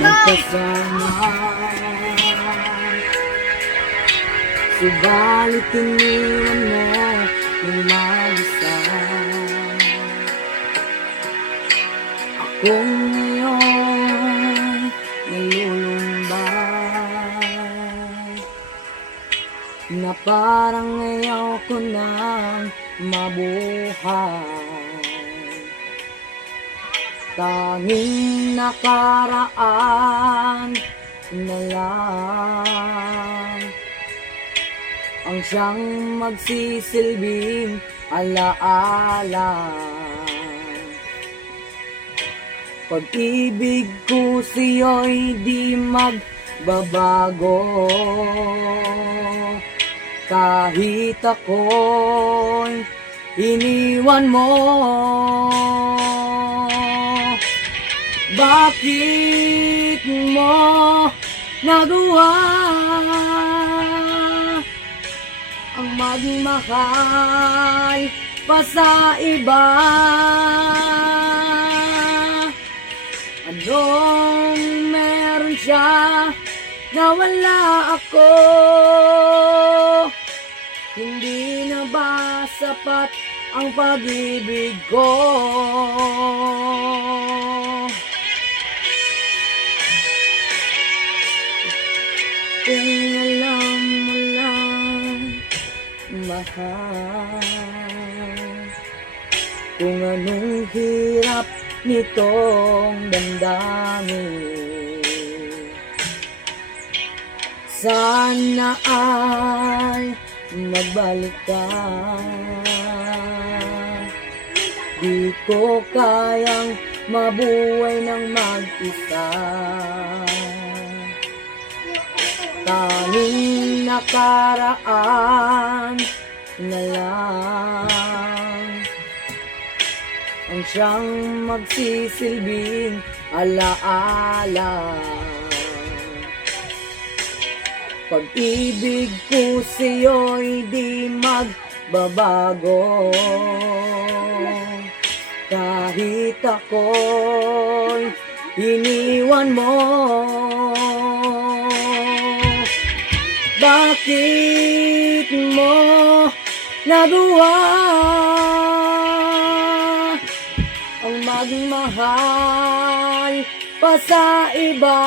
magkasama. Subalit iniwan mo ng mag-isa. Akong ngayon nalulumbay, na parang ayaw ko nang mabuhay. Tanging nakaraan na lang ang siyang magsisilbing alaala. Pag-ibig ko sa'yo'y di magbabago, kahit ako'y iniwan mo. Bakit mo nagawa ang magmahal pa sa iba? Anong meron siya na wala ako? Hindi na ba sapat ang pag-ibig ko? Kung alam mo lang, mahal, kung anong hirap nitong damdamin, sana ay magbalik ka. Di ko kayang mabuhay ng mag-isa. Tanging nakaraan na lang ang siyang magsisilbing alaala. Pag-ibig ko sa'yo'y di magbabago, kahit ako'y iniwan mo. Bakit mo nagawa ang magmahal pa sa iba?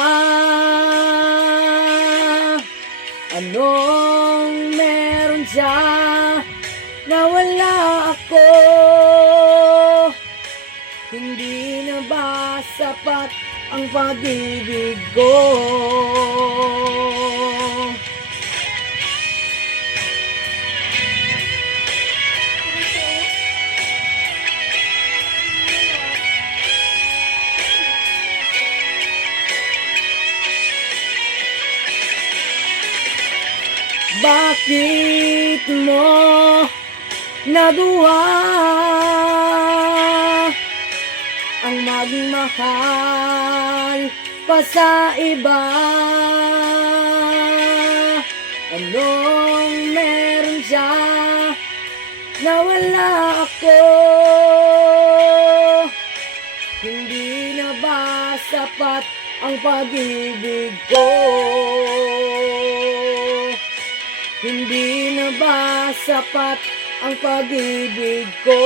Anong meron siya na wala ako? Hindi na ba sapat ang pag-ibig ko? Bakit mo nagawa ang magmahal pa sa iba? Anong meron siya na wala ako? Hindi na ba sapat ang pag-ibig ko? Hindi na ba sapat ang pag-ibig ko?